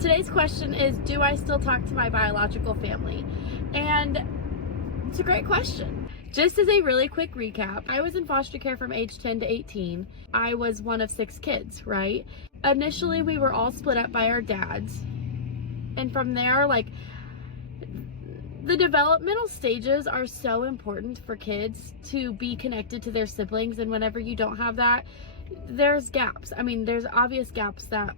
Today's question is, do I still talk to my biological family? And it's a great question. Just as a really quick recap, I was in foster care from age 10 to 18. I was one of 6 kids, right? Initially, we were all split up by our dads. And from there, the developmental stages are so important for kids to be connected to their siblings. And whenever you don't have that, there's gaps. I mean, there's obvious gaps that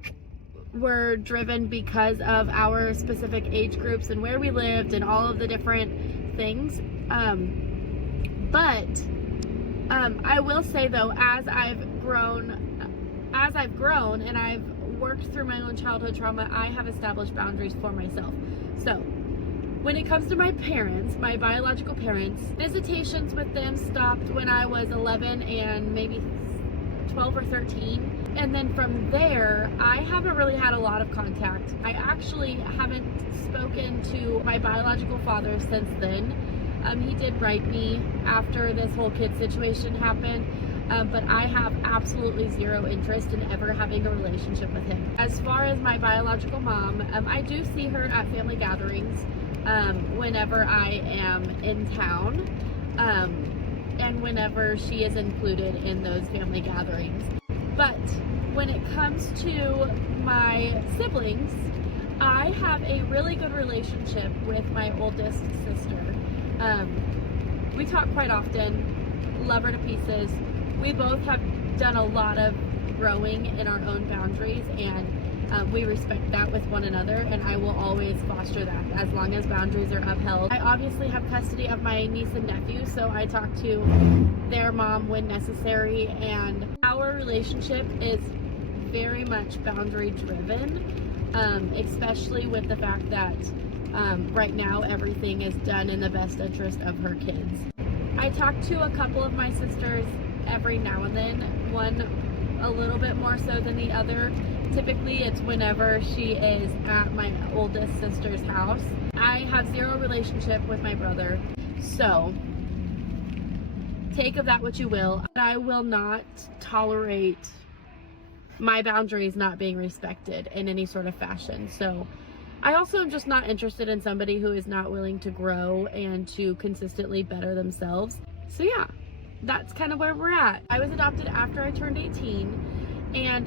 were driven because of our specific age groups and where we lived and all of the different things. But I will say though, as I've grown and I've worked through my own childhood trauma, I have established boundaries for myself. So when it comes to my parents, my biological parents, visitations with them stopped when I was 11 and maybe 12 or 13. And then from there, I haven't really had a lot of contact. I actually haven't spoken to my biological father since then. He did write me after this whole kid situation happened, but I have absolutely zero interest in ever having a relationship with him. As far as my biological mom, I do see her at family gatherings whenever I am in town, and whenever she is included in those family gatherings. But when it comes to my siblings, I have a really good relationship with my oldest sister. We talk quite often, love her to pieces. We both have done a lot of growing in our own boundaries, and we respect that with one another, and I will always foster that as long as boundaries are upheld. I obviously have custody of my niece and nephew, so I talk to their mom when necessary, and our relationship is very much boundary driven, especially with the fact that right now everything is done in the best interest of her kids. I talk to a couple of my sisters every now and then, one a little bit more so than the other. Typically it's whenever she is at my oldest sister's house. I have zero relationship with my brother, so take of that what you will. I will not tolerate my boundaries not being respected in any sort of fashion. So I also am just not interested in somebody who is not willing to grow and to consistently better themselves. So yeah, that's kind of where we're at. I was adopted after I turned 18, and